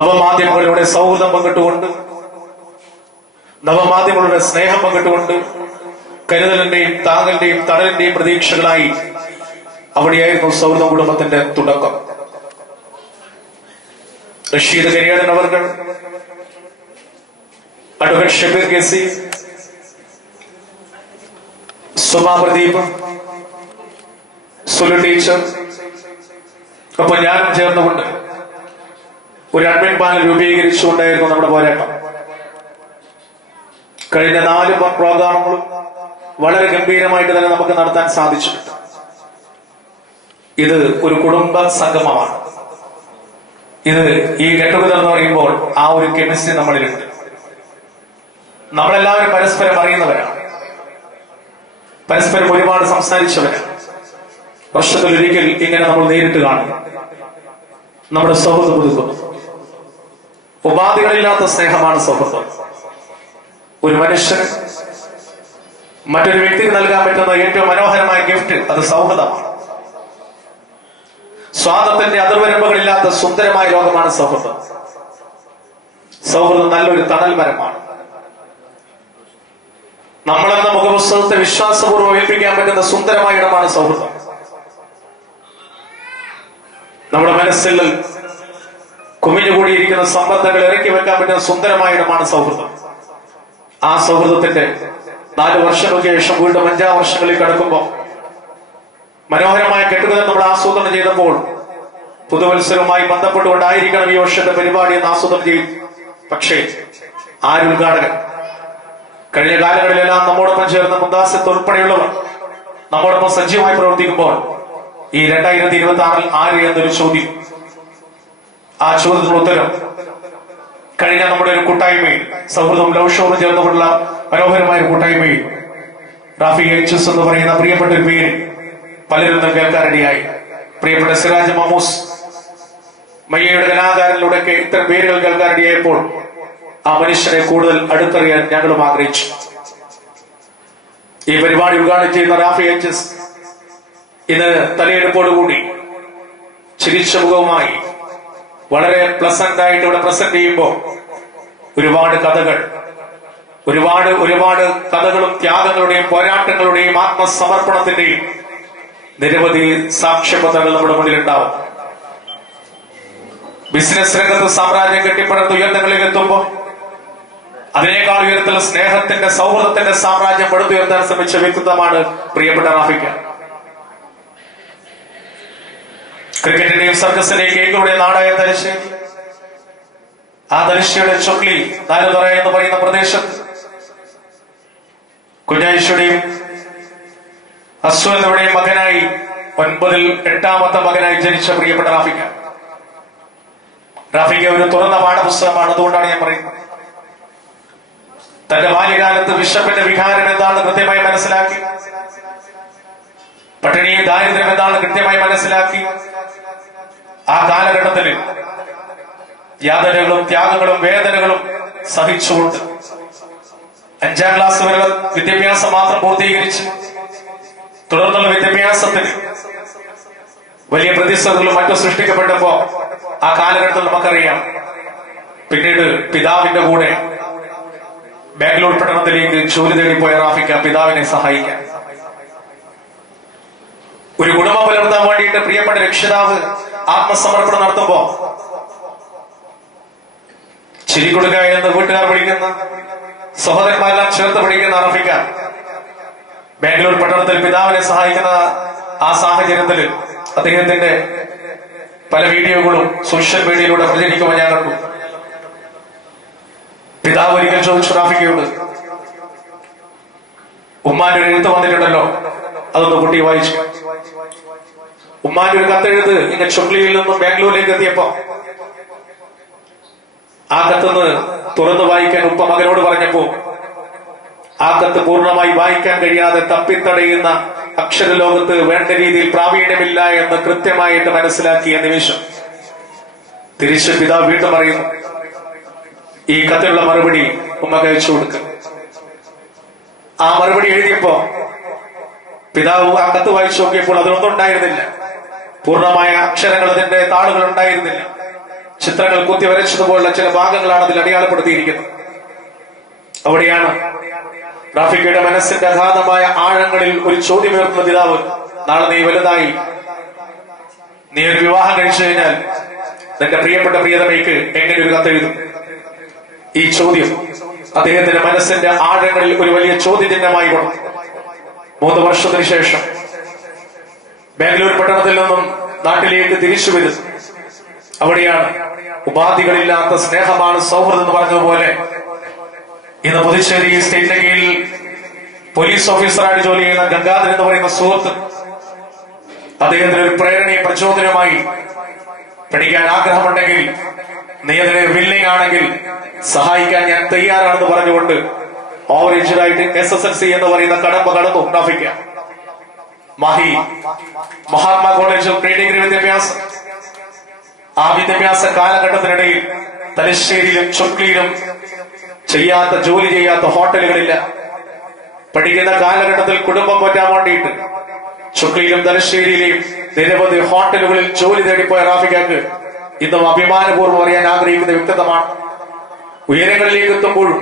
നവമാധ്യമങ്ങളുടെ സൗഹൃദം പങ്കിട്ടുകൊണ്ട്, നവമാധ്യമങ്ങളുടെ സ്നേഹം പങ്കിട്ടുകൊണ്ട്, കരുതലിന്റെയും താങ്ങലിന്റെയും തണലിന്റെയും പ്രതീക്ഷകളായി അവിടെയായിരുന്നു സൗഹൃദ കുടുംബത്തിന്റെ തുടക്കം. റഷീദ് കരിയാടൻ അവർകൾ, അഡ്വക്കേറ്റ് ഷബീർ കേസി, സുമാ പ്രദീപ്, സുലു ടീച്ചർ, അപ്പൊ ഞാനും ചേർന്നുകൊണ്ട് ഒരു അഡ്മിൻ പാനൽ രൂപീകരിച്ചുകൊണ്ടായിരുന്നു നമ്മുടെ പോരാട്ടം. കഴിഞ്ഞ 4 പ്രോഗ്രാമുകളും വളരെ ഗംഭീരമായിട്ട് തന്നെ നമുക്ക് നടത്താൻ സാധിച്ചു. ഇത് ഒരു കുടുംബ സംഗമമാണ്. ഇത് ഈ ഗെറ്റ് ടുഗദർ എന്ന് പറയുമ്പോൾ ആ ഒരു കെമിസ്ട്രി നമ്മളിലുണ്ട്. നമ്മളെല്ലാവരും പരസ്പരം അറിയുന്നവരാണ്, പരസ്പരം ഒരുപാട് സംസാരിച്ചവരാണ്. വർഷത്തിലൊരിക്കൽ ഇങ്ങനെ നമ്മൾ നേരിട്ട് കാണും, നമ്മുടെ സൗഹൃദം പുതുക്കുന്നു. ഉപാധികളില്ലാത്ത സ്നേഹമാണ് സൗഹൃദം. ഒരു മനുഷ്യന് മറ്റൊരു വ്യക്തിക്ക് നൽകാൻ പറ്റുന്ന ഏറ്റവും മനോഹരമായ ഗിഫ്റ്റ് അത് സൗഹൃദമാണ്. സ്വാതന്ത്ര്യത്തിന്റെ അതിർവരമ്പുകളില്ലാത്ത സുന്ദരമായ ലോകമാണ് സൗഹൃദം. സൗഹൃദം നല്ലൊരു തണൽ മരമാണ്. നമ്മളെന്ന മുഖപുസ്തകത്തെ വിശ്വാസപൂർവ്വം ഏൽപ്പിക്കാൻ പറ്റുന്ന സുന്ദരമായ ഇടമാണ് സൗഹൃദം. നമ്മുടെ മനസ്സിൽ കുമിഞ്ഞുകൂടിയിരിക്കുന്ന സമ്പത്തുകൾ ഇറക്കി വെക്കാൻ പറ്റുന്ന സുന്ദരമായ ഇടമാണ് സൗഹൃദം. ആ സൗഹൃദത്തിന്റെ 4 വർഷങ്ങൾക്ക് ശേഷം വീണ്ടും 5-ാം വർഷങ്ങളിൽ കടക്കുമ്പോൾ മനോഹരമായ കെട്ടുകഥ നമ്മൾ ആസൂത്രണം ചെയ്തപ്പോൾ പുതുവത്സരവുമായി ബന്ധപ്പെട്ടുകൊണ്ടായിരിക്കണം ഈ വർഷത്തെ പരിപാടി എന്ന് ആസൂത്രണം ചെയ്യും. പക്ഷേ ആര് ഉദ്ഘാടകൻ? കഴിഞ്ഞ കാലങ്ങളിലെല്ലാം നമ്മോടൊപ്പം ചേർന്ന മുന്താസിത്ത് ഉൾപ്പെടെയുള്ളവർ നമ്മോടൊപ്പം സജീവമായി പ്രവർത്തിക്കുമ്പോൾ ഈ 2026 ആര് എന്നൊരു ചോദ്യം. ആ ചോദ്യത്തിനുള്ള ഉത്തരം കഴിഞ്ഞ നമ്മുടെ ഒരു കൂട്ടായ്മയിൽ, സൗഹൃദവും ലവ് ഷോവും ചേർന്നുകൊണ്ടുള്ള മനോഹരമായ ഒരു കൂട്ടായ്മയിൽ റാഫി എച്ച് എന്ന് പറയുന്ന പ്രിയപ്പെട്ട ഒരു പേര് പലരും കേൾക്കാനിടയായി. പ്രിയപ്പെട്ട സിറാജ് മമൂസ് മയ്യയുടെ കലാകാരനിലൂടെയൊക്കെ ഇത്തരം പേരുകൾ കേൾക്കാനിടയായപ്പോൾ ആ മനുഷ്യനെ കൂടുതൽ അടുത്തറിയാൻ ഞങ്ങളും ആഗ്രഹിച്ചു. ഈ പരിപാടി ഉദ്ഘാടനം ചെയ്യുന്ന റാഫി എച്ച് ഇന്ന് തലയെടുപ്പോടുകൂടി ചിരിച്ച മുഖവുമായി വളരെ പ്ലസന്റ് ആയിട്ട് ഇവിടെ പ്രസന്റ് ചെയ്യുമ്പോൾ ഒരുപാട് കഥകൾ, ഒരുപാട് കഥകളും ത്യാഗങ്ങളുടെയും പോരാട്ടങ്ങളുടെയും ആത്മസമർപ്പണത്തിന്റെയും നിരവധി സാക്ഷ്യപത്രങ്ങൾ നമ്മുടെ മുന്നിലുണ്ടാവും. ബിസിനസ് രംഗത്ത് സാമ്രാജ്യം കെട്ടിപ്പടുത്ത് ഉയർന്നങ്ങളിൽ എത്തുമ്പോൾ അതിനേക്കാൾ ഉയരത്തിൽ സ്നേഹത്തിന്റെ, സൗഹൃദത്തിന്റെ സാമ്രാജ്യം പടുത്തുയർത്താൻ ശ്രമിച്ച വ്യക്തിത്വമാണ് പ്രിയപ്പെട്ട റാഫിക്ക. ക്രിക്കറ്റിന്റെയും സർക്കസിന്റെയും കേക്കുകളുടെ നാടായ തലശ്ശേരി, ആ തലശ്ശേരിയുടെ ചൊക്ലി നാലുതറ എന്ന് പറയുന്ന പ്രദേശത്ത് കുഞ്ഞാഴ്ചയുടെയും അശ്വനയുടെയും മകനായി 9-ൽ 8ാമത്തെ മകനായി ജനിച്ച പ്രിയപ്പെട്ട റാഫിക്ക ഒരു തുറന്ന പാഠപുസ്തകമാണ്. അതുകൊണ്ടാണ് ഞാൻ പറയുന്നത്, തന്റെ ബാല്യകാലത്ത് വിശപ്പിന്റെ വികാരം എന്താണെന്ന് കൃത്യമായി മനസ്സിലാക്കി, പട്ടിണിയും ദാരിദ്ര്യം എന്താണെന്ന് കൃത്യമായി മനസ്സിലാക്കി, ആ കാലഘട്ടത്തിൽ യാതനകളും ത്യാഗങ്ങളും വേദനകളും സഹിച്ചുകൊണ്ട് 5ാം ക്ലാസ് വരെ വിദ്യാഭ്യാസം മാത്രം പൂർത്തീകരിച്ച് തുടർന്നുള്ള വിദ്യാഭ്യാസത്തിന് വലിയ പ്രതിസന്ധികളും മറ്റും സൃഷ്ടിക്കപ്പെട്ടപ്പോ ആ കാലഘട്ടത്തിൽ നമുക്കറിയാം, പിന്നീട് പിതാവിന്റെ കൂടെ ബാംഗ്ലൂർ പട്ടണത്തിലേക്ക് ജോലി തേടിപ്പോയ റാഫിക്ക പിതാവിനെ സഹായിക്കാൻ, ഒരു കുടുംബം പുലർത്താൻ വേണ്ടിയിട്ട് പ്രിയപ്പെട്ട രക്ഷിതാവ് ആത്മസമർപ്പണം നടത്തുമ്പോ ചിരിക്കൊടുക്ക എന്ന് വീട്ടുകാർ വിളിക്കുന്ന, സഹോദരന്മാരെല്ലാം ചേർത്ത് പിടിക്കുന്ന റാഫിക്ക ബാംഗ്ലൂർ പട്ടണത്തിൽ പിതാവിനെ സഹായിക്കുന്ന ആ സാഹചര്യത്തിൽ അദ്ദേഹത്തിന്റെ പല വീഡിയോകളും സോഷ്യൽ മീഡിയയിലൂടെ പ്രചരിക്കുമ്പോൾ ഞാൻ കണ്ടു. പിതാവ് ഒരിക്കൽ ചോദിച്ചു റാഫിക്കയോട്, ഉമ്മാന്റെ ഒരു എഴുത്ത് വന്നിട്ടുണ്ടല്ലോ, അതൊന്ന് കുട്ടി വായിച്ചു. ഉമ്മാന്റെ ഒരു കത്തെഴുത്ത് ഇങ്ങനെ ചുക്ലിയിൽ നിന്നും ബാംഗ്ലൂരിലേക്ക് എത്തിയപ്പോ ആ കത്തൊന്ന് തുറന്നു വായിക്കാൻ ഉപ്പ മകനോട് പറഞ്ഞപ്പോ ആ കത്ത് പൂർണ്ണമായി വായിക്കാൻ കഴിയാതെ തപ്പിത്തടയുന്ന അക്ഷരലോകത്ത് വേണ്ട രീതിയിൽ പ്രാവീണ്യമില്ല എന്ന് കൃത്യമായിട്ട് മനസ്സിലാക്കിയ നിമിഷം തിരിച്ച് പിതാവ് വീണ്ടും പറയുന്നു, ഈ കത്തിലുള്ള മറുപടി ഉമ്മക്ക് അയച്ചു കൊടുക്കുക. ആ മറുപടി എഴുതിയപ്പോ പിതാവ് ആ കത്ത് വായിച്ചു നോക്കിയപ്പോൾ അതിനൊന്നും ഉണ്ടായിരുന്നില്ല. പൂർണ്ണമായ അക്ഷരങ്ങൾ അതിന്റെ താളുകൾ ഉണ്ടായിരുന്നില്ല. ചിത്രങ്ങൾ കുത്തി വരച്ചതുപോലുള്ള ചില ഭാഗങ്ങളാണ് അതിൽ അടയാളപ്പെടുത്തിയിരിക്കുന്നത്. അവിടെയാണ് റാഫിക്കയുടെ മനസ്സിന്റെ അഗാധമായ ആഴങ്ങളിൽ ഒരു ചോദ്യമുയർത്തുന്ന പിതാവ്, നാളെ നീ വലുതായി നീ ഒരു വിവാഹം കഴിച്ചു കഴിഞ്ഞാൽ നിന്റെ പ്രിയപ്പെട്ട പ്രിയതമയ്ക്ക് എങ്ങനെ ഒരു കത്തെഴുതും? ഈ ചോദ്യം അദ്ദേഹത്തിന്റെ മനസ്സിന്റെ ആഴങ്ങളിൽ ഒരു വലിയ ചോദ്യചിഹ്നമായി വന്നു. 3 വർഷത്തിന് ശേഷം ബാംഗ്ലൂർ പട്ടണത്തിൽ നിന്നും നാട്ടിലേക്ക് തിരിച്ചു വരുന്നു. അവിടെയാണ് ഉപാധികളില്ലാത്ത സ്നേഹമാണ് സൗഹൃദം എന്ന് പറഞ്ഞതുപോലെ ഇന്ന് പുതുച്ചേരി സ്റ്റേറ്റിന്റെ കീഴിൽ പോലീസ് ഓഫീസറായിട്ട് ജോലി ചെയ്യുന്ന ഗംഗാധരൻ എന്ന് പറയുന്ന സുഹൃത്ത് അദ്ദേഹത്തിന് ഒരു പ്രേരണയും പ്രചോദനവുമായി, പഠിക്കാൻ ആഗ്രഹമുണ്ടെങ്കിൽ നീ അതിന് വില്ലിംഗ് ആണെങ്കിൽ സഹായിക്കാൻ ഞാൻ തയ്യാറാണെന്ന് പറഞ്ഞുകൊണ്ട് ഓവറേജായിട്ട് SSLC എന്ന് പറയുന്ന കടമ്പ കടന്നു റാഫിക്ക. മാഹി മഹാത്മാ കോളേജിൽ പ്രീ ഡിഗ്രി വിദ്യാഭ്യാസം. ആ വിദ്യാഭ്യാസ കാലഘട്ടത്തിനിടയിൽ തലശ്ശേരിയിലും ചുക്ലിയിലും ജോലി ചെയ്യാത്ത ഹോട്ടലുകളില്ല. പഠിക്കുന്ന കാലഘട്ടത്തിൽ കുടുംബം പോറ്റാൻ വേണ്ടിയിട്ട് ചുക്ലിയിലും തലശ്ശേരിയിലെയും നിരവധി ഹോട്ടലുകളിൽ ജോലി തേടിപ്പോയ റാഫിക്കക്ക് ഇന്നും അഭിമാനപൂർവ്വം അറിയാൻ ആഗ്രഹിക്കുന്ന വ്യക്തിത്വമാണ്. ഉയരങ്ങളിലേക്ക് എത്തുമ്പോഴും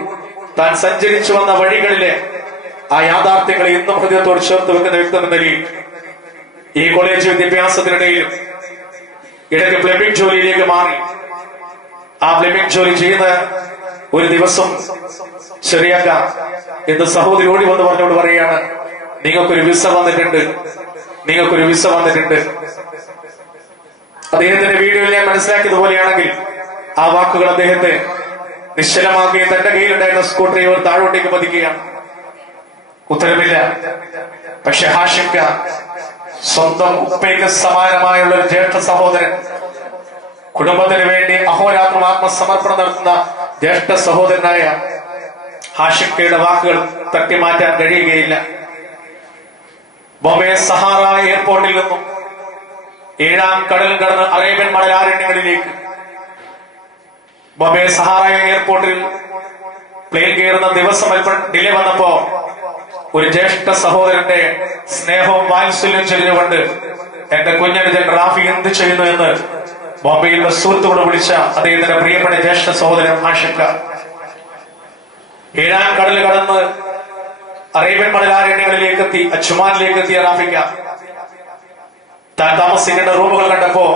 താൻ സഞ്ചരിച്ചു വന്ന വഴികളിലെ ആ യാഥാർത്ഥ്യങ്ങളെ ഇന്നും ഹൃദയത്തോട് ചേർത്ത് വെക്കുന്ന വ്യക്തിത്വം എന്ന നിലയിൽ ഈ കോളേജ് വിദ്യാഭ്യാസത്തിനിടയിലും ഇടയ്ക്ക് പ്ലംബിംഗ് ജോലിയിലേക്ക് മാറി. ആ പ്ലംബിംഗ് ജോലി ചെയ്യുന്ന ഒരു ദിവസം ശരിയാക്ക എന്ന് സഹോദരി ഓടി വന്ന് പറഞ്ഞോട് പറയുകയാണ്, നിങ്ങൾക്കൊരു വിസ വന്നിട്ടുണ്ട്, നിങ്ങൾക്കൊരു വിസ വന്നിട്ടുണ്ട്. അദ്ദേഹത്തിന്റെ വീഡിയോയിൽ ഞാൻ മനസ്സിലാക്കിയതുപോലെയാണെങ്കിൽ ആ വാക്കുകൾ അദ്ദേഹത്തെ നിശ്ചലമാക്കുകയും തന്റെ കയ്യിലുണ്ടായിരുന്ന സ്ക്രൂ ഡ്രൈവർ താഴോട്ടേക്ക് പതിക്കുകയാണ്. ഉത്തരമില്ല. പക്ഷെ ഹാഷിംക സ്വന്തം ഉപ്പയ്ക്ക് സമാനമായുള്ള ഒരു ജ്യേഷ്ഠ സഹോദരൻ, കുടുംബത്തിന് വേണ്ടി അഹോരാത്രം ആത്മസമർപ്പണം നടത്തുന്ന ജ്യേഷ്ഠ സഹോദരനായ ഹാഷിംകയുടെ വാക്കുകൾ തട്ടിമാറ്റാൻ കഴിയുകയില്ല. ബോംബെ സഹാറ എയർപോർട്ടിൽ നിന്നും 7-ാം കടൽ കടന്ന് അറേബ്യൻ മണലാരണ്യങ്ങളിലേക്ക് ബോംബെ സഹാറ എയർപോർട്ടിൽ പ്ലെയിൻ കയറുന്ന ദിവസം അല്പം ഡിലേ വന്നപ്പോ ഒരു ജ്യേഷ്ഠ സഹോദരന്റെ സ്നേഹവും വാത്സല്യം ചൊല്ലിച്ചുകൊണ്ട് എന്റെ കുഞ്ഞനുജൻ റാഫി എന്ത് ചെയ്യുന്നു എന്ന് ബോംബെയിലുള്ള സുഹൃത്തുക്കളെ വിളിച്ച അദ്ദേഹത്തിന്റെ പ്രിയപ്പെട്ട ജ്യേഷ്ഠ സഹോദരൻ ഹാഷിംക 7-ാം കടൽ കടന്ന് അറേബ്യൻ മണലാരണ്യങ്ങളിലേക്ക് എത്തി, അച്ചുമാനിലേക്ക് എത്തിയ റാഫിക്ക താൻ താമസിക്കേണ്ട റൂമുകൾ കണ്ടപ്പോ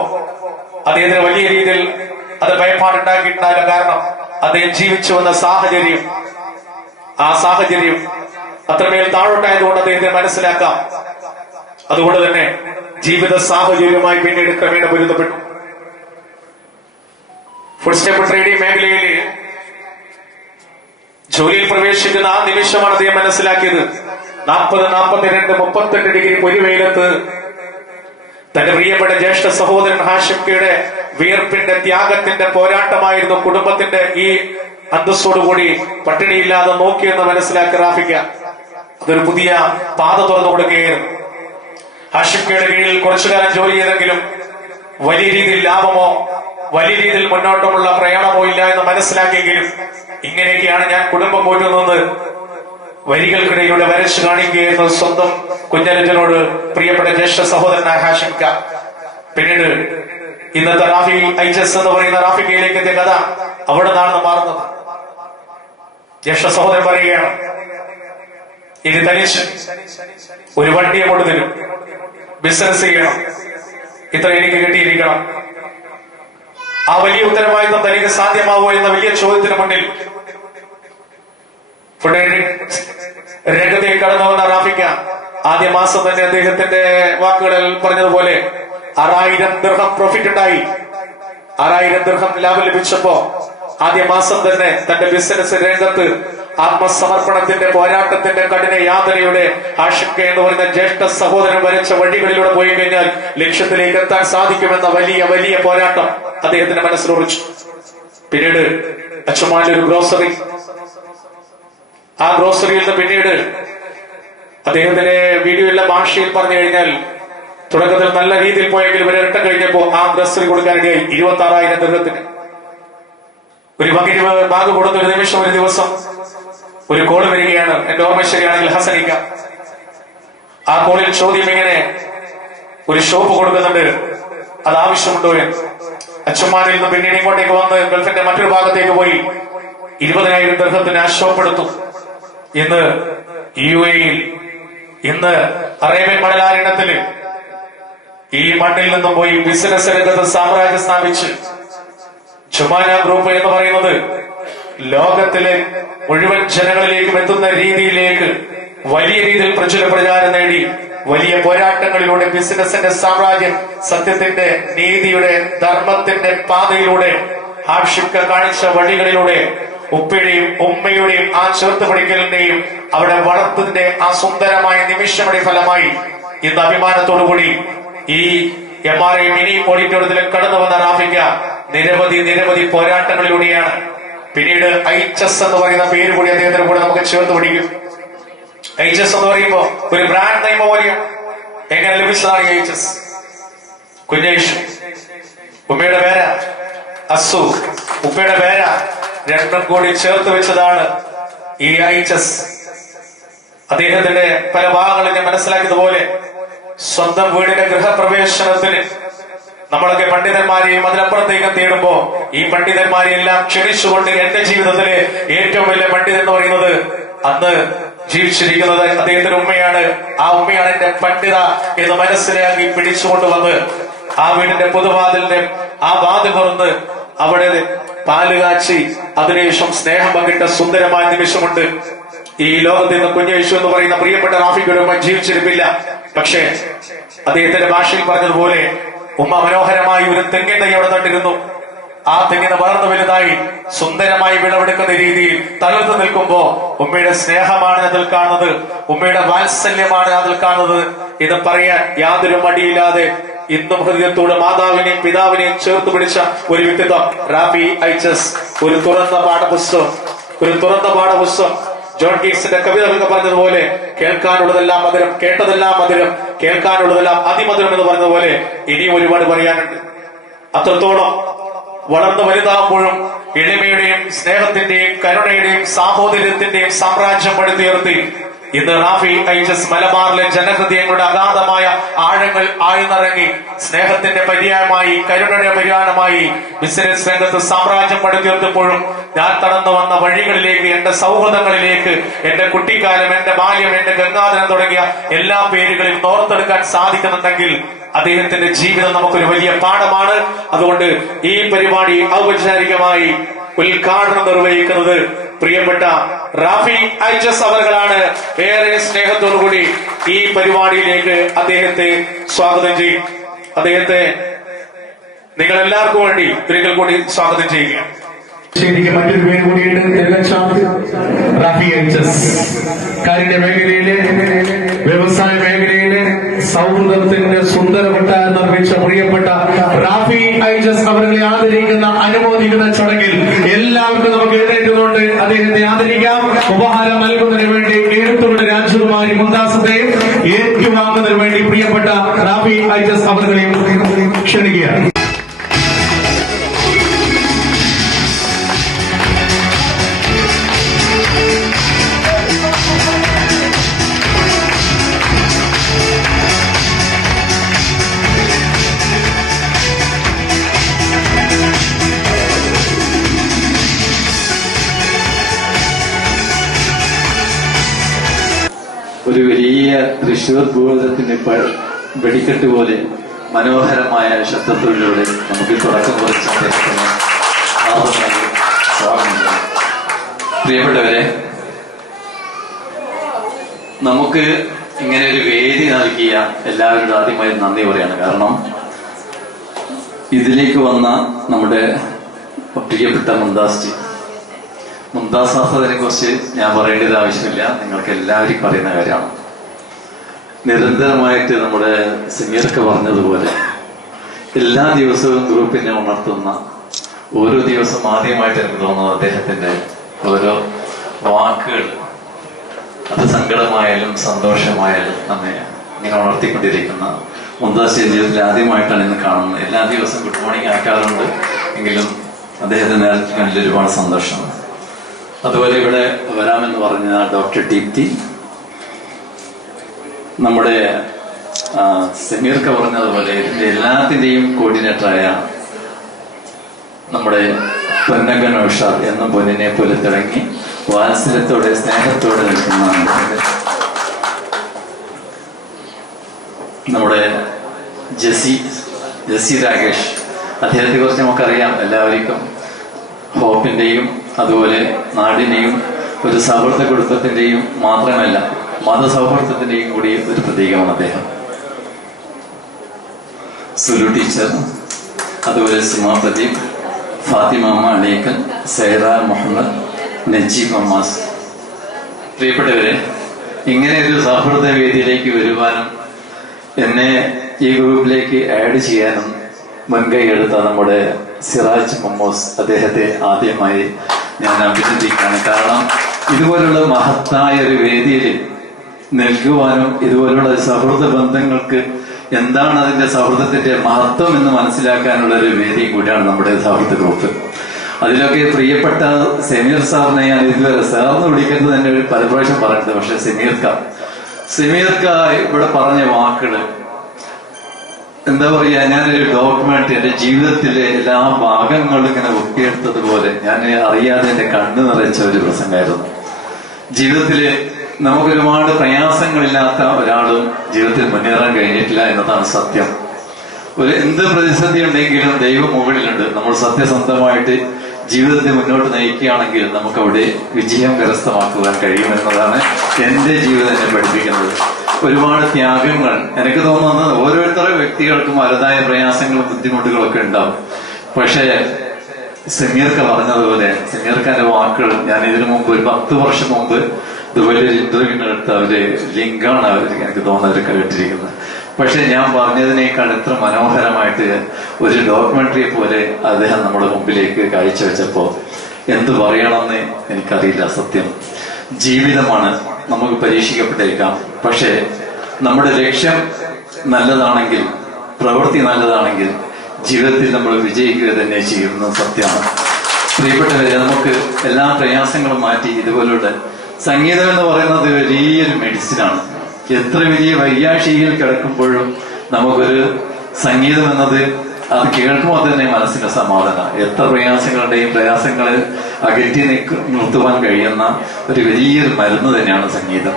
അദ്ദേഹത്തിന് വലിയ രീതിയിൽ അത് ഭയപ്പാടുണ്ടാക്കിയിട്ടുണ്ടായ കാരണം അദ്ദേഹം ജീവിച്ചു വന്ന സാഹചര്യം, ആ സാഹചര്യം അത്രമേൽ താഴോട്ടായതുകൊണ്ട് അദ്ദേഹത്തെ മനസ്സിലാക്കാം. അതുകൊണ്ട് തന്നെ ജീവിത സാഹചര്യവുമായി പിന്നീട് ക്രമേണ പൊരുത്തപ്പെട്ടു. ഫുഡ് സ്റ്റെപ്പ് ട്രേഡിംഗ് മേഖലയിൽ ജോലിയിൽ പ്രവേശിക്കുന്ന ആ നിമിഷമാണ് അദ്ദേഹം മനസ്സിലാക്കിയത് 40, 42, 38 ഡിഗ്രി പൊരിവെയിലത്ത് തന്റെ പ്രിയപ്പെട്ട ജ്യേഷ്ഠ സഹോദരൻ ഹാഷിംകയുടെ വിയർപ്പിന്റെ ത്യാഗത്തിന്റെ പോരാട്ടമായിരുന്നു കുടുംബത്തിന്റെ ഈ അന്തസ്സോടുകൂടി പട്ടിണിയില്ലാതെ നോക്കിയെന്ന് മനസ്സിലാക്കി റാഫിക്ക അതൊരു പുതിയ പാത തുറന്നു കൊടുക്കുകയായിരുന്നു. ഹാഷിംകയുടെ കീഴിൽ കുറച്ചുകാലം ജോലി ചെയ്തെങ്കിലും വലിയ രീതിയിൽ ലാഭമോ വലിയ രീതിയിൽ മുന്നോട്ടുമുള്ള പ്രയാണമോ ഇല്ല എന്ന് മനസ്സിലാക്കിയെങ്കിലും ഇങ്ങനെയൊക്കെയാണ് ഞാൻ കുടുംബം പോറ്റുന്നത് വരികൾക്കിടയിലൂടെ വരച്ചു കാണിക്കുകയായിരുന്നു സ്വന്തം കുഞ്ഞനുജനോട് പ്രിയപ്പെട്ട ജ്യേഷ്ഠ സഹോദരനായ ഹാഷിംക. പിന്നീട് ഇന്നത്തെ റാഫി ഐജസ് എന്ന് പറയുന്ന റാഫിക്കയിലേക്ക് എത്തിയ കഥ അവിടെ നിന്നാണ് മാറുന്നത്. ജ്യേഷ്ഠ സഹോദരൻ പറയുകയാണ്, ഇനി തനിച്ച് ഒരു വണ്ടിയെ കൊണ്ട് തരും, ബിസിനസ് ചെയ്യണം, ഇത്ര എനിക്ക് കിട്ടിയിരിക്കണം. ആ വലിയ ഉത്തരവാദിത്വം തനിക്ക് സാധ്യമാവോ എന്ന വലിയ ചോദ്യത്തിന് മുന്നിൽ രംഗത്തേക്ക് കടന്നു വന്ന റാഫിക്ക ആദ്യ മാസം തന്നെ അദ്ദേഹത്തിന്റെ വാക്കുകളിൽ പറഞ്ഞതുപോലെ 6000 ദിർഹം പ്രോഫിറ്റ് ഉണ്ടായി. 6000 ദിർഹം ലാഭം ലഭിച്ചപ്പോ ആദ്യ മാസം തന്നെ തന്റെ ബിസിനസ് രംഗത്ത് ആത്മസമർപ്പണത്തിന്റെ പോരാട്ടത്തിന്റെ കഠിന യാതനയുടെ ഹാഷിംക എന്ന് പറയുന്ന ജ്യേഷ്ഠ സഹോദരൻ വരച്ച വഴികളിലൂടെ പോയി കഴിഞ്ഞാൽ ലക്ഷ്യത്തിലേക്ക് എത്താൻ സാധിക്കുമെന്ന വലിയ വലിയ പോരാട്ടം അദ്ദേഹത്തിന്റെ മനസ്സിലുറച്ചു. പിന്നീട് അച്ചുമാനിലെ ഒരു ഗ്രോസറി, ആ ഗ്രോസറിയിൽ നിന്ന് പിന്നീട് അദ്ദേഹത്തിന്റെ വീഡിയോയിലെ ഭാഷയിൽ പറഞ്ഞു കഴിഞ്ഞാൽ തുടക്കത്തിൽ നല്ല രീതിയിൽ പോയെങ്കിലും ഒരു ഇട്ടം കഴിഞ്ഞപ്പോ ആ ഗ്രോസറി കൊടുക്കാനിടയായി 26,000 ദിർഹത്തിന്. ഒരു ബാഗ് കൊടുത്ത ഒരു നിമിഷം, ഒരു ദിവസം ഒരു കോള് വരികയാണ്. എന്റെ ഓർമ്മ ശരിയാണെങ്കിൽ ഹസനിക്ക. ആ കോളിൽ ചോദ്യം ഇങ്ങനെ, ഒരു ഷോപ്പ് കൊടുക്കുന്നുണ്ട്, അത് ആവശ്യമുണ്ടോ എന്ന്. അച്ചുമാനിൽ നിന്ന് പിന്നീട് ഇങ്ങോട്ടേക്ക് വന്ന് ഗൾഫിന്റെ മറ്റൊരു ഭാഗത്തേക്ക് പോയി 20,000 ദിർഹത്തിന് ആശോപ്പെടുത്തു. ഇന്ന് UAE, ഇന്ന് അറേബ്യൻ മണലാരണ്യത്തില് ഈ മണ്ണിൽ നിന്നും പോയി ബിസിനസ് രംഗത്ത് സാമ്രാജ്യം സ്ഥാപിച്ച് ജുമാന ഗ്രൂപ്പ് എന്ന് പറയുന്നത് ലോകത്തിലെ മുഴുവൻ ജനങ്ങളിലേക്കും എത്തുന്ന രീതിയിലേക്ക് വലിയ രീതിയിൽ പ്രചാരം നേടി വലിയ പോരാട്ടങ്ങളിലൂടെ ബിസിനസിന്റെ സാമ്രാജ്യം സത്യത്തിന്റെ, നീതിയുടെ, ധർമ്മത്തിന്റെ പാതയിലൂടെ ഹാഷിക്ക കാണിച്ച വഴികളിലൂടെ ഉപ്പയുടെയും ഉമ്മയുടെയും ആ ചേർത്ത് പിടിക്കലിന്റെയും അവിടെ വളർത്തതിന്റെ ആ സുന്ദരമായ നിമിഷങ്ങളുടെ ഫലമായി ഇന്ന് അഭിമാനത്തോടുകൂടി ഈ MRA മിനി ഓഡിറ്റോറിയത്തിൽ കടന്നു വന്ന റാഫിക്ക നിരവധി പോരാട്ടങ്ങളിലൂടെയാണ് പിന്നീട് HS എന്ന് പറയുന്ന പേര് കൂടി അദ്ദേഹത്തിന് കൂടെ നമുക്ക് ചേർത്ത് പിടിക്കും. HS എന്ന് പറയുമ്പോ ഒരു ബ്രാൻഡ് നെയിം പോലെയും എങ്ങനെ ലഭിച്ചതാണ് HS? കുഞ്ഞേഷ്, ഉമ്മയുടെ പേര അസു, ഉപ്പയുടെ പേര, രണ്ടും കൂടി ചേർത്ത് വെച്ചതാണ് ഈ HS. അദ്ദേഹത്തിന്റെ പല ഭാഗങ്ങളിൽ ഞാൻ മനസ്സിലാക്കിയതുപോലെ സ്വന്തം വീടിന്റെ ഗൃഹപ്രവേശനത്തിന് നമ്മളൊക്കെ പണ്ഡിതന്മാരെയും അതിനപ്പുറത്തേക്കും തേടുമ്പോ ഈ പണ്ഡിതന്മാരെയെല്ലാം ക്ഷണിച്ചുകൊണ്ട് എന്റെ ജീവിതത്തിലെ ഏറ്റവും വലിയ പണ്ഡിതൻ എന്ന് പറയുന്നത് അന്ന് ജീവിച്ചിരിക്കുന്നത് അദ്ദേഹത്തിന്റെ ഉമ്മയാണ്. ആ ഉമ്മയാണ് എന്റെ പണ്ഡിത എന്ന് മനസ്സിലാക്കി പിടിച്ചുകൊണ്ടുവന്ന് ആ വീടിന്റെ പൊതുവാതിലിന്റെ ആ വാതിൽ തുറന്ന് അവിടെ പാല് കാച്ചി അതിനുശേഷം സ്നേഹം പങ്കിട്ട സുന്ദരമായ നിമിഷമുണ്ട്. ഈ ലോകത്ത് നിന്ന് കുഞ്ഞേശു എന്ന് പറയുന്ന പ്രിയപ്പെട്ട റാഫിക്കയുടെ ഉമ്മ ജീവിച്ചിരിപ്പില്ല. പക്ഷേ അദ്ദേഹത്തിന്റെ ഭാഷയിൽ പറഞ്ഞതുപോലെ ഉമ്മ മനോഹരമായി ഒരു തെങ്ങിൻ തൈ അവിടെ നട്ടിരുന്നു. ആ തെങ്ങിന് വളർന്നു വലുതായി സുന്ദരമായി വിളവെടുക്കുന്ന രീതിയിൽ തളർന്നു നിൽക്കുമ്പോ ഉമ്മയുടെ സ്നേഹമാണ് അതിൽ കാണുന്നത്, ഉമ്മയുടെ വാത്സല്യമാണ് അതിൽ കാണുന്നത്. ഇത് പറയാൻ യാതൊരു മടിയില്ലാതെ ഇന്നും ഹൃദയത്തോട് മാതാവിനെയും പിതാവിനെയും ചേർത്ത് പിടിച്ച ഒരു വ്യക്തിത്വം റാഫി HS. ഒരു തുറന്ന പാഠപുസ്തകം. ജോൺ കീറ്റ്സിന്റെ കവിതകളൊക്കെ പറഞ്ഞതുപോലെ കേൾക്കാനുള്ളതെല്ലാം മധുരം, കേട്ടതെല്ലാം മധുരം, കേൾക്കാനുള്ളതെല്ലാം അതിമധുരം എന്ന് പറഞ്ഞതുപോലെ ഇനിയും ഒരുപാട് പറയാനുണ്ട്. അത്രത്തോളം വളർന്നു വലുതാകുമ്പോഴും എളിമയുടെയും സ്നേഹത്തിന്റെയും കരുണയുടെയും സാഹോദര്യത്തിന്റെയും സാമ്രാജ്യം പടുത്തുയർത്തി ഇന്ന് റാഫി HS മലബാറിലെ ജനഹൃദയങ്ങളുടെ അഗാധമായ ആഴങ്ങൾ ആഴ്ന്നിറങ്ങി സ്നേഹത്തിന്റെ പര്യായമായി, കരുണയുടെ പര്യായമായി ബിസിനസ് രംഗത്ത് സാമ്രാജ്യം പടുത്തുയർത്തപ്പോഴും ഞാൻ കടന്നു വന്ന വഴികളിലേക്ക്, എന്റെ സൗഹൃദങ്ങളിലേക്ക്, എന്റെ കുട്ടിക്കാലം, എന്റെ ബാല്യം, എന്റെ ഗംഗാധരൻ തുടങ്ങിയ എല്ലാ പേരുകളിൽ ഓർത്തെടുക്കാൻ സാധിക്കുന്നുണ്ടെങ്കിൽ അദ്ദേഹത്തിന്റെ ജീവിതം നമുക്കൊരു വലിയ പാഠമാണ്. അതുകൊണ്ട് ഈ പരിപാടി ഔപചാരികമായി ഉദ്ഘാടനം നിർവഹിക്കുന്നത് പ്രിയപ്പെട്ട റാഫി HS അവർകളാണ്. ഏറെ സ്നേഹത്തോടുകൂടി ഈ പരിപാടിയിലേക്ക് അദ്ദേഹത്തെ സ്വാഗതം ചെയ്യും. അദ്ദേഹത്തെ നിങ്ങൾ എല്ലാവർക്കും വേണ്ടി ഒരിക്കൽ കൂടി സ്വാഗതം ചെയ്യുകയാണ്. ശരിക്കും മറ്റൊരു പേര് കൂടിയുണ്ട്, റാഫി HS. കാരുണ്യ മേഖലയിലെ, വ്യവസായ മേഖലയിലെ സൗഹൃദത്തിന്റെ സുന്ദരപ്പെട്ട നിർമ്മിച്ച പ്രിയപ്പെട്ട റാഫി HS അവരെ ആദരിക്കുന്ന അനുമോദിക്കുന്ന ചടങ്ങിൽ എല്ലാവർക്കും നമുക്ക് എഴുന്നേറ്റുകൊണ്ട് അദ്ദേഹത്തെ ആദരിക്കാം. ഉപഹാരം നൽകുന്നതിന് വേണ്ടി എഴുത്തുകളുടെ രാജകുമാരി മുംതാസത്തെയും ഏറ്റുവാങ്ങുന്നതിന് വേണ്ടി പ്രിയപ്പെട്ട റാഫി HS അവരെയും ക്ഷണിക്കുകയാണ്. ഒരു വലിയ തൃശ്ശൂർ ഭൂതത്തിന്റെ വെടിക്കെട്ട് പോലെ മനോഹരമായ ശബ്ദത്തിലൂടെ നമുക്ക് തുടക്കം കുറിച്ച പ്രിയപ്പെട്ടവരെ, നമുക്ക് ഇങ്ങനെ ഒരു വേദി നൽകിയ എല്ലാവരോടും ആദ്യമായി നന്ദി പറയാണ്. കാരണം ഇതിലേക്ക് വന്ന നമ്മുടെ പ്രിയപ്പെട്ട മുംതാസ് ആസാദിനെ കുറിച്ച് ഞാൻ പറയേണ്ടത് ആവശ്യമില്ല, നിങ്ങൾക്ക് എല്ലാവർക്കും പറയുന്ന കാര്യമാണ്. നിരന്തരമായിട്ട് നമ്മുടെ സമീറൊക്കെ പറഞ്ഞതുപോലെ എല്ലാ ദിവസവും ഗ്രൂപ്പിനെ ഉണർത്തുന്ന, ഓരോ ദിവസം ആദ്യമായിട്ട് എനിക്ക് തോന്നുന്നത് അദ്ദേഹത്തിന്റെ ഓരോ വാക്കുകൾ, അത് സങ്കടമായാലും സന്തോഷമായാലും നമ്മെ ഇങ്ങനെ ഉണർത്തിക്കൊണ്ടിരിക്കുന്ന മുംതാസ് ജീവിതത്തിൽ ആദ്യമായിട്ടാണ് ഇന്ന് കാണുന്നത്. എല്ലാ ദിവസവും ഗുഡ് മോർണിംഗ് ആക്കാറുണ്ട്, എങ്കിലും അദ്ദേഹത്തിന്റെ കണ്ടിൽ ഒരുപാട് സന്തോഷമാണ്. അതുപോലെ ഇവിടെ വരാമെന്ന് പറഞ്ഞ ഡോക്ടർ ദീപ്തി, നമ്മുടെ സമീർക്ക പറഞ്ഞതുപോലെ ഇതിന്റെ എല്ലാത്തിന്റെയും കോർഡിനേറ്ററായ നമ്മുടെ പൊന്നഗൻ ഉഷാർ എന്നും പൊന്നിനെ പോലെ തുടങ്ങി വാത്സല്യത്തോടെ സ്നേഹത്തോടെ നിൽക്കുന്ന നമ്മുടെ ജസി രാകേഷ്, അദ്ദേഹത്തെ കുറിച്ച് നമുക്കറിയാം എല്ലാവർക്കും. ഹോപ്പിന്റെയും അതുപോലെ നാടിന്റെയും ഒരു സൗഹൃദ കുടുംബത്തിന്റെയും മാത്രമല്ല മതസൗഹൃദത്തിന്റെയും കൂടി ഒരു പ്രതീകമാണ് അദ്ദേഹം. സുലു ടീച്ചർ, അതുപോലെ സുമാ പ്രദീപ്, ഫാത്തിമ അമ്മ അലീക്കൽ, സൈറ മുഹമ്മദ്, നജീബ് അമ്മാസ്. പ്രിയപ്പെട്ടവരെ, ഇങ്ങനെ ഒരു സൗഹൃദ വേദിയിലേക്ക് വരുവാനും എന്നെ ഈ ഗ്രൂപ്പിലേക്ക് ആഡ് ചെയ്യാനും മുൻകൈ എടുത്ത നമ്മുടെ സിറാജ് മമ്മൂസ്, അദ്ദേഹത്തെ ആദ്യമായി ഞാൻ അഭിനന്ദിക്കുകയാണ്. കാരണം ഇതുപോലുള്ള മഹത്തായ ഒരു വേദിയിൽ നിൽക്കുവാനും ഇതുപോലുള്ള സൗഹൃദ ബന്ധങ്ങൾക്ക് എന്താണ് അതിന്റെ സൗഹൃദത്തിന്റെ മഹത്വം എന്ന് മനസ്സിലാക്കാനുള്ള ഒരു വേദി കൂടിയാണ് നമ്മുടെ സൗഹൃദ ഗ്രൂപ്പ്. അതിലൊക്കെ പ്രിയപ്പെട്ട സമീർ സാറിനെ ഞാൻ ഇതുവരെ സാറിന് വിളിക്കുന്നത് തന്നെ ഒരു പലപ്രാവശ്യം പറയുന്നത്. പക്ഷെ സമീർക്ക ഇവിടെ പറഞ്ഞ വാക്കുകള് എന്താ പറയാ, ഞാനൊരു ഡോക്യുമെന്റ് എന്റെ ജീവിതത്തിലെ എല്ലാ ഭാഗങ്ങളും ഇങ്ങനെ ഒപ്പിയെടുത്തതുപോലെ ഞാൻ അറിയാതെ എന്റെ കണ്ണു നിറച്ച ഒരു പ്രസംഗമായിരുന്നു. ജീവിതത്തില് നമുക്കൊരുപാട് പ്രയാസങ്ങളില്ലാത്ത ഒരാളും ജീവിതത്തിൽ മുന്നേറാൻ കഴിഞ്ഞിട്ടില്ല എന്നതാണ് സത്യം. എന്ത് പ്രതിസന്ധി ഉണ്ടെങ്കിലും ദൈവം മുകളിലുണ്ട്. നമ്മൾ സത്യസന്ധമായിട്ട് ജീവിതത്തെ മുന്നോട്ട് നയിക്കുകയാണെങ്കിൽ നമുക്ക് അവിടെ വിജയം കരസ്ഥമാക്കുവാൻ കഴിയുമെന്നതാണ് എന്റെ ജീവിതം എന്നെ പഠിപ്പിക്കുന്നത്. ഒരുപാട് ത്യാഗങ്ങൾ, എനിക്ക് തോന്നുന്നത് ഓരോരുത്തരുടെ വ്യക്തികൾക്കും അവരുടേതായ പ്രയാസങ്ങളും ബുദ്ധിമുട്ടുകളും ഒക്കെ ഉണ്ടാവും. പക്ഷേ സമീർക്ക പറഞ്ഞതുപോലെ, സമീർക്കാന്റെ വാക്കുകൾ ഞാൻ ഇതിനു മുമ്പ് ഒരു 10 വർഷം മുമ്പ് ഇതുപോലെ ഒരു ഇന്റർവ്യൂവിനെടുത്ത ഒരു ലിങ്കാണ് എനിക്ക് തോന്നുന്നത് കേട്ടിരിക്കുന്നത്. പക്ഷെ ഞാൻ പറഞ്ഞതിനേക്കാൾ എത്ര മനോഹരമായിട്ട് ഒരു ഡോക്യുമെന്ററി പോലെ അദ്ദേഹം നമ്മുടെ മുമ്പിലേക്ക് കാഴ്ചവെച്ചപ്പോ എന്ത് പറയണമെന്ന് എനിക്കറിയില്ല. സത്യം, ജീവിതമാണ്, നമുക്ക് പരീക്ഷിക്കപ്പെട്ടേക്കാം. പക്ഷെ നമ്മുടെ ലക്ഷ്യം നല്ലതാണെങ്കിൽ, പ്രവൃത്തി നല്ലതാണെങ്കിൽ ജീവിതത്തിൽ നമ്മൾ വിജയിക്കുക തന്നെ ചെയ്യുന്നത് സത്യമാണ്. പ്രിയപ്പെട്ടവരെ, നമുക്ക് എല്ലാ പ്രയാസങ്ങളും മാറ്റി ഇതുപോലുള്ള സംഗീതം എന്ന് പറയുന്നത് വലിയൊരു മെഡിസിനാണ്. എത്ര വലിയ വൈയാശിയിൽ കിടക്കുമ്പോഴും നമുക്കൊരു സംഗീതം എന്നത് അത് കേൾക്കുമ്പോൾ തന്നെ മനസ്സിന് സമാധാനം. എത്ര പ്രയാസങ്ങളെ അകറ്റി നിർത്തുവാൻ കഴിയുന്ന ഒരു വലിയൊരു മരുന്ന് തന്നെയാണ് സംഗീതം.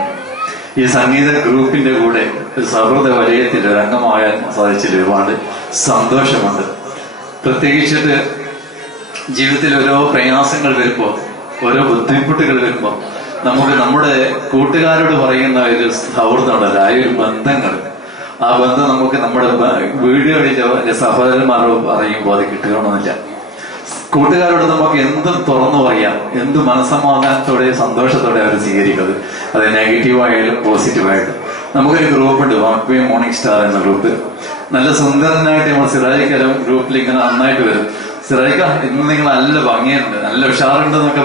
ഈ സംഗീത ഗ്രൂപ്പിന്റെ കൂടെ ഒരു സൗഹൃദ വലയത്തിൽ ഒരു അംഗമാകാൻ സാധിച്ചതിൽ ഒരുപാട് സന്തോഷമുണ്ട്. പ്രത്യേകിച്ചിട്ട് ജീവിതത്തിൽ ഓരോ പ്രയാസങ്ങൾ വരുമ്പോൾ, ഓരോ ബുദ്ധിമുട്ടുകൾ വരുമ്പോൾ നമുക്ക് നമ്മുടെ കൂട്ടുകാരോട് പറയുന്ന ഒരു സൗഹൃദമുണ്ടല്ലോ, ആ ഒരു ബന്ധങ്ങൾ, ആ ബന്ധം നമുക്ക് നമ്മുടെ വീടുകളിലോ സഹോദരന്മാരോ പറയുമ്പോൾ അത് കിട്ടുകയൊന്നുമില്ല. കൂട്ടുകാരോട് നമുക്ക് എന്തും തുറന്നു പറയാം, എന്ത് മനസ്സമാധാനത്തോടെ സന്തോഷത്തോടെ അവർ സ്വീകരിക്കുന്നത്, അത് നെഗറ്റീവായാലും പോസിറ്റീവായിട്ടും. നമുക്കൊരു ഗ്രൂപ്പുണ്ട്, വാക്വേ മോർണിംഗ് സ്റ്റാർ എന്ന ഗ്രൂപ്പ്. നല്ല സുന്ദരനായിട്ട് നമ്മൾ സിറായിക്കാരും ഗ്രൂപ്പിൽ ഇങ്ങനെ നന്നായിട്ട് വരും. സിറായിക്ക, ഇന്ന് നിങ്ങൾ നല്ല ഭംഗിയുണ്ട്, നല്ല ഉഷാറുണ്ട് എന്നൊക്കെ